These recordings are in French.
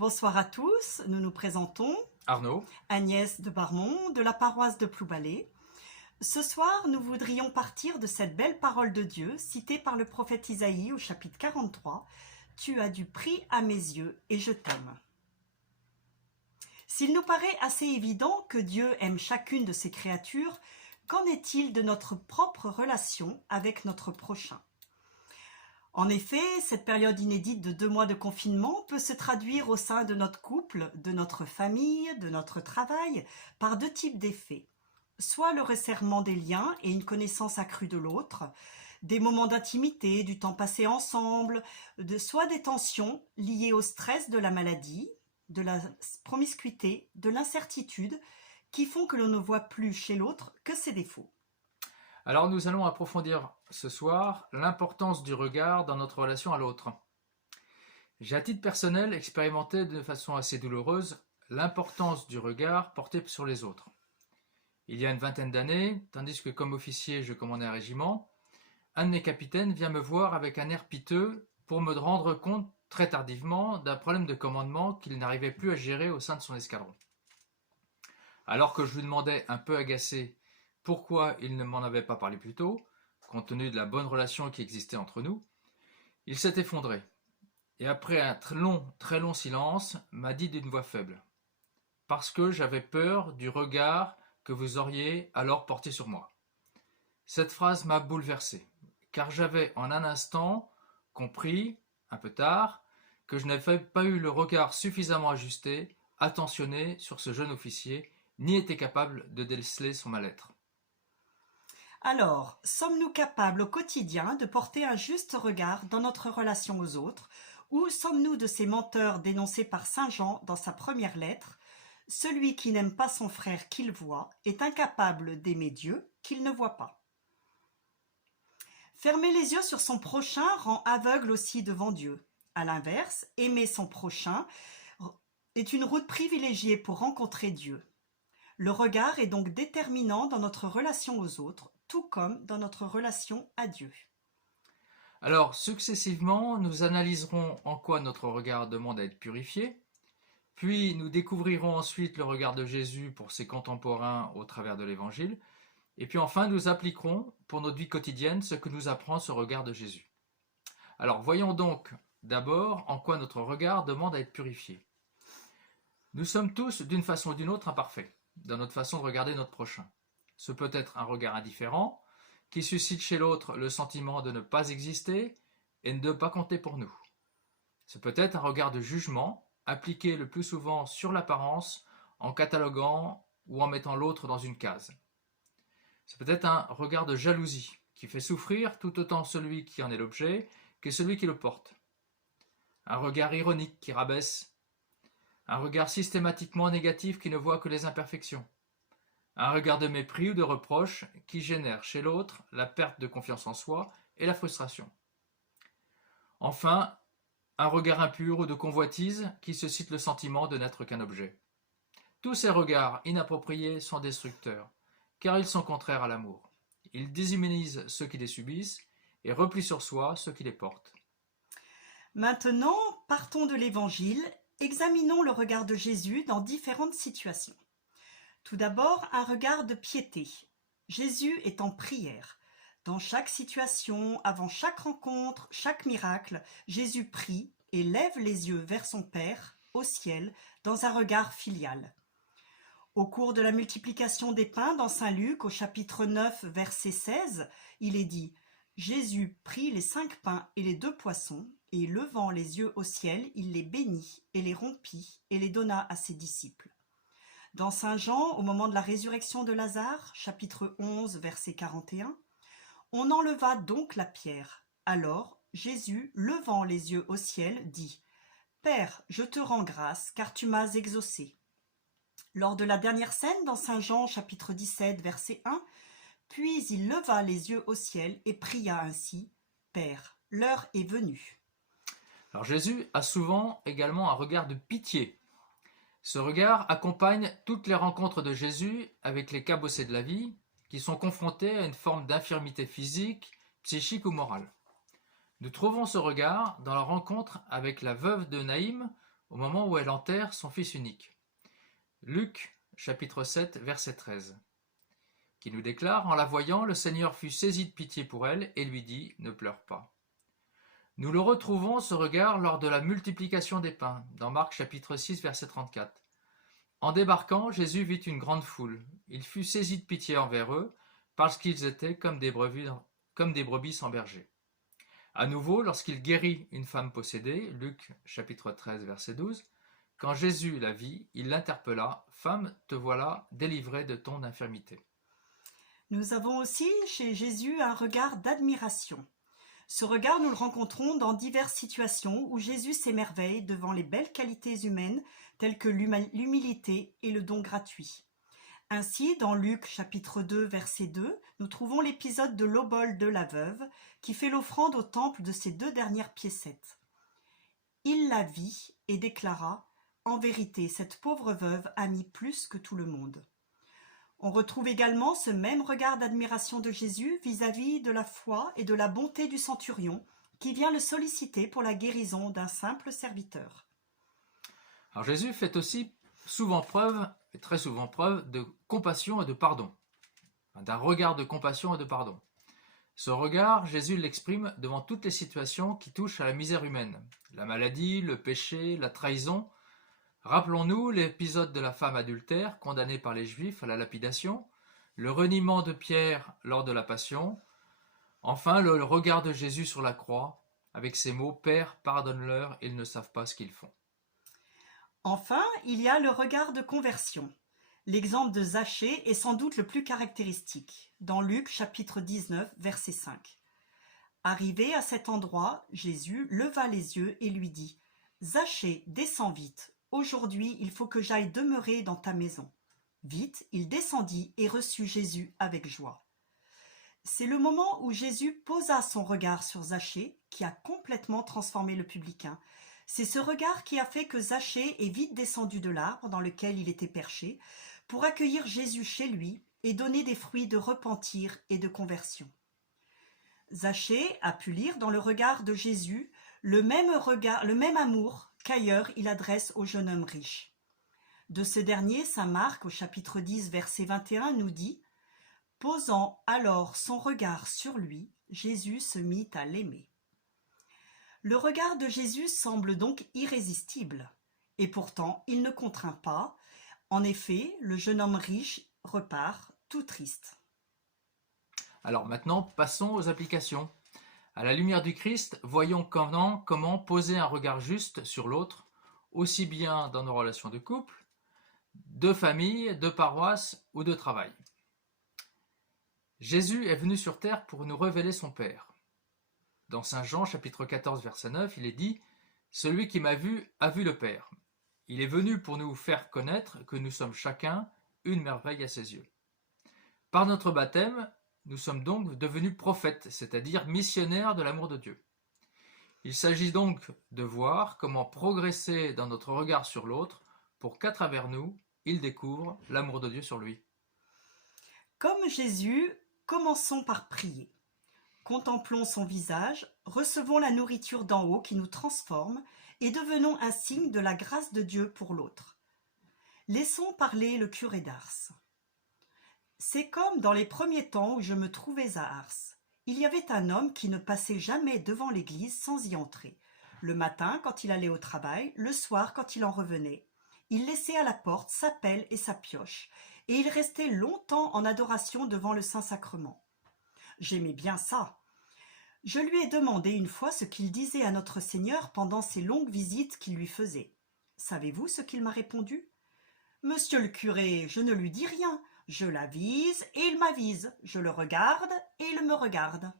Bonsoir à tous, nous nous présentons Arnaud. Agnès de Barmont de la paroisse de Ploubalay. Ce soir, nous voudrions partir de cette belle parole de Dieu citée par le prophète Isaïe au chapitre 43. « Tu as du prix à mes yeux et je t'aime ». S'il nous paraît assez évident que Dieu aime chacune de ses créatures, qu'en est-il de notre propre relation avec notre prochain ? En effet, cette période inédite de 2 mois de confinement peut se traduire au sein de notre couple, de notre famille, de notre travail, par 2 types d'effets. Soit le resserrement des liens et une connaissance accrue de l'autre, des moments d'intimité, du temps passé ensemble, soit des tensions liées au stress de la maladie, de la promiscuité, de l'incertitude, qui font que l'on ne voit plus chez l'autre que ses défauts. Alors nous allons approfondir ce soir l'importance du regard dans notre relation à l'autre. J'ai à titre personnel expérimenté de façon assez douloureuse l'importance du regard porté sur les autres. Il y a une vingtaine d'années, tandis que comme officier je commandais un régiment, un de mes capitaines vient me voir avec un air piteux pour me rendre compte très tardivement d'un problème de commandement qu'il n'arrivait plus à gérer au sein de son escadron. Alors que je lui demandais un peu agacé pourquoi il ne m'en avait pas parlé plus tôt, compte tenu de la bonne relation qui existait entre nous, il s'est effondré et après un très long silence, m'a dit d'une voix faible « Parce que j'avais peur du regard que vous auriez alors porté sur moi. » Cette phrase m'a bouleversé, car j'avais en un instant compris, un peu tard, que je n'avais pas eu le regard suffisamment ajusté, attentionné sur ce jeune officier, ni été capable de déceler son mal-être. Alors, sommes-nous capables au quotidien de porter un juste regard dans notre relation aux autres, ou sommes-nous de ces menteurs dénoncés par saint Jean dans sa première lettre ? Celui qui n'aime pas son frère qu'il voit est incapable d'aimer Dieu qu'il ne voit pas. Fermer les yeux sur son prochain rend aveugle aussi devant Dieu. À l'inverse, aimer son prochain est une route privilégiée pour rencontrer Dieu. Le regard est donc déterminant dans notre relation aux autres, tout comme dans notre relation à Dieu. Alors, successivement, nous analyserons en quoi notre regard demande à être purifié, puis nous découvrirons ensuite le regard de Jésus pour ses contemporains au travers de l'Évangile, et puis enfin nous appliquerons pour notre vie quotidienne ce que nous apprend ce regard de Jésus. Alors, voyons donc d'abord en quoi notre regard demande à être purifié. Nous sommes tous, d'une façon ou d'une autre, imparfaits dans notre façon de regarder notre prochain. Ce peut être un regard indifférent, qui suscite chez l'autre le sentiment de ne pas exister et de ne pas compter pour nous. Ce peut être un regard de jugement, appliqué le plus souvent sur l'apparence, en cataloguant ou en mettant l'autre dans une case. Ce peut être un regard de jalousie, qui fait souffrir tout autant celui qui en est l'objet que celui qui le porte. Un regard ironique qui rabaisse. Un regard systématiquement négatif qui ne voit que les imperfections. Un regard de mépris ou de reproche qui génère chez l'autre la perte de confiance en soi et la frustration. Enfin, un regard impur ou de convoitise qui suscite le sentiment de n'être qu'un objet. Tous ces regards inappropriés sont destructeurs, car ils sont contraires à l'amour. Ils déshumanisent ceux qui les subissent et replient sur soi ceux qui les portent. Maintenant, partons de l'Évangile. Examinons le regard de Jésus dans différentes situations. Tout d'abord, un regard de piété. Jésus est en prière. Dans chaque situation, avant chaque rencontre, chaque miracle, Jésus prie et lève les yeux vers son Père, au ciel, dans un regard filial. Au cours de la multiplication des pains dans Saint Luc, au chapitre 9, verset 16, il est dit « Jésus prit les 5 pains et les 2 poissons, et levant les yeux au ciel, il les bénit et les rompit et les donna à ses disciples. » Dans Saint Jean, au moment de la résurrection de Lazare, chapitre 11, verset 41, on enleva donc la pierre. Alors Jésus, levant les yeux au ciel, dit « Père, je te rends grâce, car tu m'as exaucé. » Lors de la dernière scène, dans Saint Jean, chapitre 17, verset 1, puis il leva les yeux au ciel et pria ainsi « Père, l'heure est venue. » Alors Jésus a souvent également un regard de pitié. Ce regard accompagne toutes les rencontres de Jésus avec les cabossés de la vie qui sont confrontés à une forme d'infirmité physique, psychique ou morale. Nous trouvons ce regard dans la rencontre avec la veuve de Naïm au moment où elle enterre son fils unique. Luc, chapitre 7, verset 13, qui nous déclare « En la voyant, le Seigneur fut saisi de pitié pour elle et lui dit « Ne pleure pas ». Nous le retrouvons, ce regard, lors de la multiplication des pains, dans Marc chapitre 6, verset 34. En débarquant, Jésus vit une grande foule. Il fut saisi de pitié envers eux, parce qu'ils étaient comme des brebis sans berger. À nouveau, lorsqu'il guérit une femme possédée, Luc chapitre 13, verset 12, quand Jésus la vit, il l'interpella, « Femme, te voilà délivrée de ton infirmité. » Nous avons aussi chez Jésus un regard d'admiration. Ce regard, nous le rencontrons dans diverses situations où Jésus s'émerveille devant les belles qualités humaines telles que l'humilité et le don gratuit. Ainsi, dans Luc chapitre 2, verset 2, nous trouvons l'épisode de l'obole de la veuve qui fait l'offrande au temple de ses 2 dernières piécettes. Il la vit et déclara « En vérité, cette pauvre veuve a mis plus que tout le monde. » On retrouve également ce même regard d'admiration de Jésus vis-à-vis de la foi et de la bonté du centurion qui vient le solliciter pour la guérison d'un simple serviteur. Alors Jésus fait aussi très souvent preuve de compassion et de pardon, d'un regard de compassion et de pardon. Ce regard, Jésus l'exprime devant toutes les situations qui touchent à la misère humaine, la maladie, le péché, la trahison. Rappelons-nous l'épisode de la femme adultère condamnée par les Juifs à la lapidation, le reniement de Pierre lors de la Passion, enfin le regard de Jésus sur la croix avec ces mots « Père, pardonne-leur, ils ne savent pas ce qu'ils font ». Enfin, il y a le regard de conversion. L'exemple de Zachée est sans doute le plus caractéristique, dans Luc chapitre 19, verset 5. Arrivé à cet endroit, Jésus leva les yeux et lui dit « Zachée, descends vite. Aujourd'hui, il faut que j'aille demeurer dans ta maison. » Vite, il descendit et reçut Jésus avec joie. C'est le moment où Jésus posa son regard sur Zachée qui a complètement transformé le publicain. C'est ce regard qui a fait que Zachée est vite descendu de l'arbre dans lequel il était perché pour accueillir Jésus chez lui et donner des fruits de repentir et de conversion. Zachée a pu lire dans le regard de Jésus le même amour qu'ailleurs il adresse au jeune homme riche. De ce dernier, saint Marc, au chapitre 10, verset 21, nous dit « Posant alors son regard sur lui, Jésus se mit à l'aimer. » Le regard de Jésus semble donc irrésistible, et pourtant il ne contraint pas. En effet, le jeune homme riche repart tout triste. Alors maintenant, passons aux applications. À la lumière du Christ, voyons comment poser un regard juste sur l'autre, aussi bien dans nos relations de couple, de famille, de paroisse ou de travail. Jésus est venu sur terre pour nous révéler son Père. Dans Saint Jean, chapitre 14, verset 9, il est dit « Celui qui m'a vu a vu le Père ». Il est venu pour nous faire connaître que nous sommes chacun une merveille à ses yeux. Par notre baptême, nous sommes donc devenus prophètes, c'est-à-dire missionnaires de l'amour de Dieu. Il s'agit donc de voir comment progresser dans notre regard sur l'autre pour qu'à travers nous, il découvre l'amour de Dieu sur lui. Comme Jésus, commençons par prier. Contemplons son visage, recevons la nourriture d'en haut qui nous transforme et devenons un signe de la grâce de Dieu pour l'autre. Laissons parler le curé d'Ars. C'est comme dans les premiers temps où je me trouvais à Ars. Il y avait un homme qui ne passait jamais devant l'église sans y entrer. Le matin quand il allait au travail, le soir quand il en revenait. Il laissait à la porte sa pelle et sa pioche, et il restait longtemps en adoration devant le Saint-Sacrement. J'aimais bien ça. Je lui ai demandé une fois ce qu'il disait à notre Seigneur pendant ces longues visites qu'il lui faisait. Savez-vous ce qu'il m'a répondu ? « Monsieur le curé, je ne lui dis rien. Je l'avise et il m'avise. Je le regarde et il me regarde. »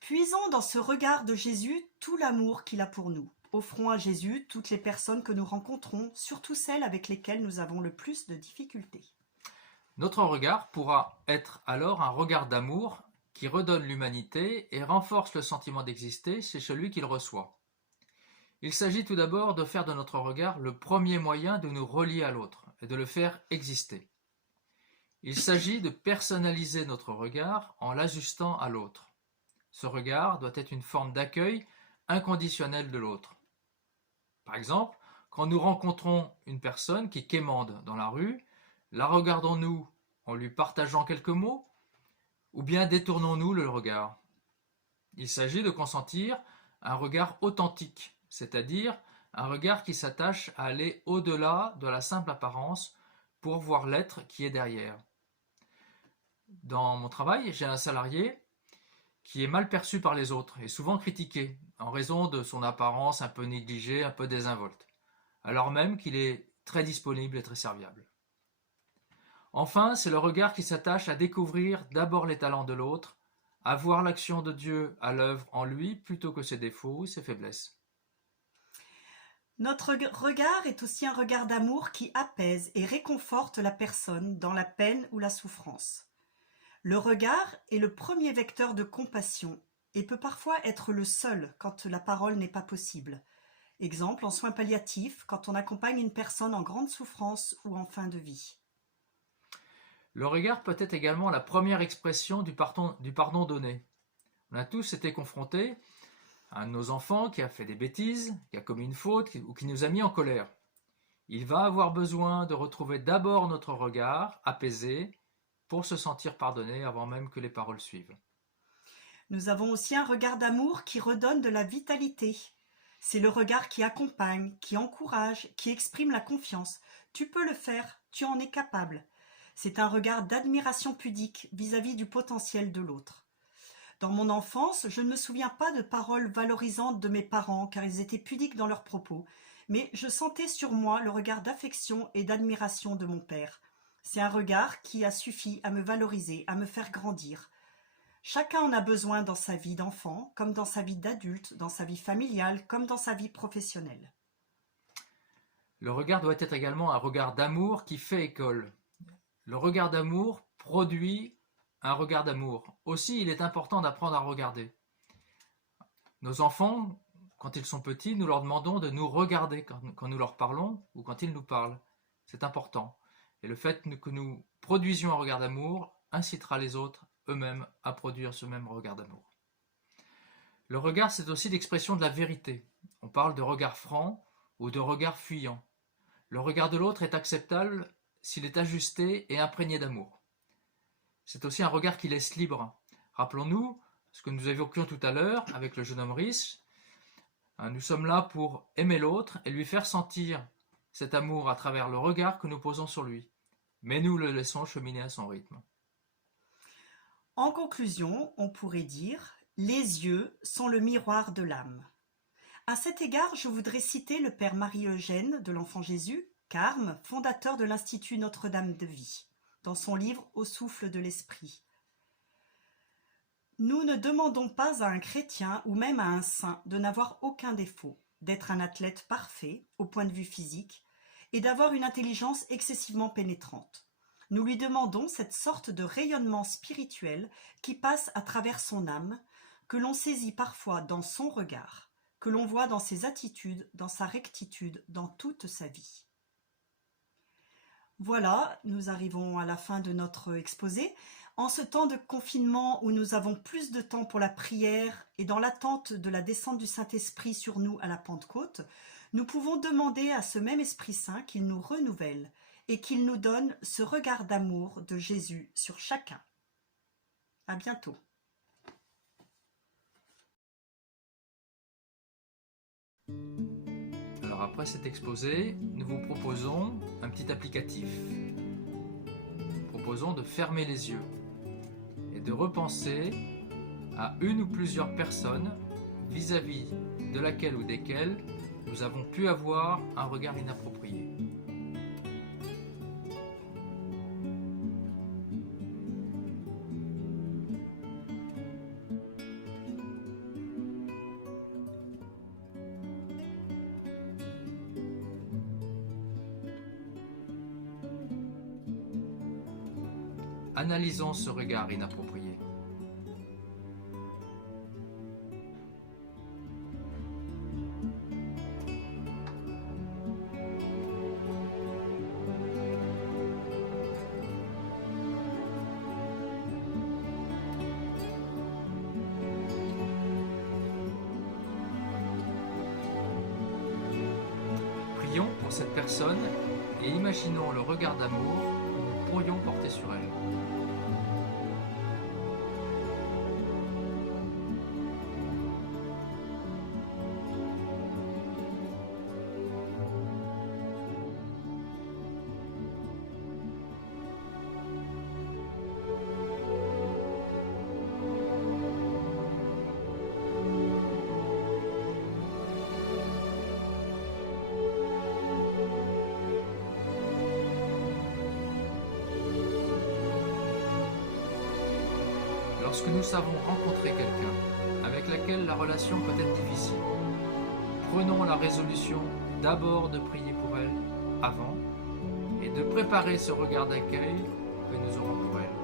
Puisons dans ce regard de Jésus tout l'amour qu'il a pour nous. Offrons à Jésus toutes les personnes que nous rencontrons, surtout celles avec lesquelles nous avons le plus de difficultés. Notre regard pourra être alors un regard d'amour qui redonne l'humanité et renforce le sentiment d'exister chez celui qui le reçoit. Il s'agit tout d'abord de faire de notre regard le premier moyen de nous relier à l'autre et de le faire exister. Il s'agit de personnaliser notre regard en l'ajustant à l'autre. Ce regard doit être une forme d'accueil inconditionnel de l'autre. Par exemple, Quand nous rencontrons une personne qui quémande dans la rue, la regardons-nous en lui partageant quelques mots ou bien détournons-nous le regard? Il s'agit de consentir un regard authentique, c'est-à-dire un regard qui s'attache à aller au-delà de la simple apparence pour voir l'être qui est derrière. Dans mon travail, j'ai un salarié qui est mal perçu par les autres et souvent critiqué en raison de son apparence un peu négligée, un peu désinvolte, alors même qu'il est très disponible et très serviable. Enfin, c'est le regard qui s'attache à découvrir d'abord les talents de l'autre, à voir l'action de Dieu à l'œuvre en lui plutôt que ses défauts, ses faiblesses. Notre regard est aussi un regard d'amour qui apaise et réconforte la personne dans la peine ou la souffrance. Le regard est le premier vecteur de compassion et peut parfois être le seul quand la parole n'est pas possible. Exemple en soins palliatifs, quand on accompagne une personne en grande souffrance ou en fin de vie. Le regard peut être également la première expression du pardon donné. On a tous été confrontés à un de nos enfants qui a fait des bêtises, qui a commis une faute ou qui nous a mis en colère. Il va avoir besoin de retrouver d'abord notre regard apaisé pour se sentir pardonné avant même que les paroles suivent. Nous avons aussi un regard d'amour qui redonne de la vitalité. C'est le regard qui accompagne, qui encourage, qui exprime la confiance. Tu peux le faire, tu en es capable. C'est un regard d'admiration pudique vis-à-vis du potentiel de l'autre. Dans mon enfance, je ne me souviens pas de paroles valorisantes de mes parents car ils étaient pudiques dans leurs propos, mais je sentais sur moi le regard d'affection et d'admiration de mon père. C'est un regard qui a suffi à me valoriser, à me faire grandir. Chacun en a besoin dans sa vie d'enfant, comme dans sa vie d'adulte, dans sa vie familiale, comme dans sa vie professionnelle. Le regard doit être également un regard d'amour qui fait école. Le regard d'amour produit un regard d'amour. Aussi, il est important d'apprendre à regarder. Nos enfants, quand ils sont petits, nous leur demandons de nous regarder quand nous leur parlons ou quand ils nous parlent. C'est important. Et le fait que nous produisions un regard d'amour incitera les autres eux-mêmes à produire ce même regard d'amour. Le regard, c'est aussi l'expression de la vérité. On parle de regard franc ou de regard fuyant. Le regard de l'autre est acceptable s'il est ajusté et imprégné d'amour. C'est aussi un regard qui laisse libre. Rappelons-nous ce que nous évoquions tout à l'heure avec le jeune homme riche. Nous sommes là pour aimer l'autre et lui faire sentir cet amour à travers le regard que nous posons sur lui. Mais nous le laissons cheminer à son rythme. En conclusion, on pourrait dire « Les yeux sont le miroir de l'âme ». À cet égard, je voudrais citer le père Marie-Eugène de l'Enfant Jésus, Carme, fondateur de l'Institut Notre-Dame de Vie, dans son livre « Au souffle de l'Esprit ». Nous ne demandons pas à un chrétien ou même à un saint de n'avoir aucun défaut, d'être un athlète parfait au point de vue physique et d'avoir une intelligence excessivement pénétrante. Nous lui demandons cette sorte de rayonnement spirituel qui passe à travers son âme, que l'on saisit parfois dans son regard, que l'on voit dans ses attitudes, dans sa rectitude, dans toute sa vie. Voilà, nous arrivons à la fin de notre exposé. En ce temps de confinement où nous avons plus de temps pour la prière et dans l'attente de la descente du Saint-Esprit sur nous à la Pentecôte, nous pouvons demander à ce même Esprit Saint qu'il nous renouvelle et qu'il nous donne ce regard d'amour de Jésus sur chacun. À bientôt. Alors après cet exposé, nous vous proposons un petit applicatif. Nous proposons de fermer les yeux et de repenser à une ou plusieurs personnes vis-à-vis de laquelle ou desquelles nous avons pu avoir un regard inapproprié. Analysons ce regard inapproprié. Prions pour cette personne et imaginons le regard d'amour que nous pourrions porter sur elle. Lorsque nous savons rencontrer quelqu'un avec laquelle la relation peut être difficile, prenons la résolution d'abord de prier pour elle avant et de préparer ce regard d'accueil que nous aurons pour elle.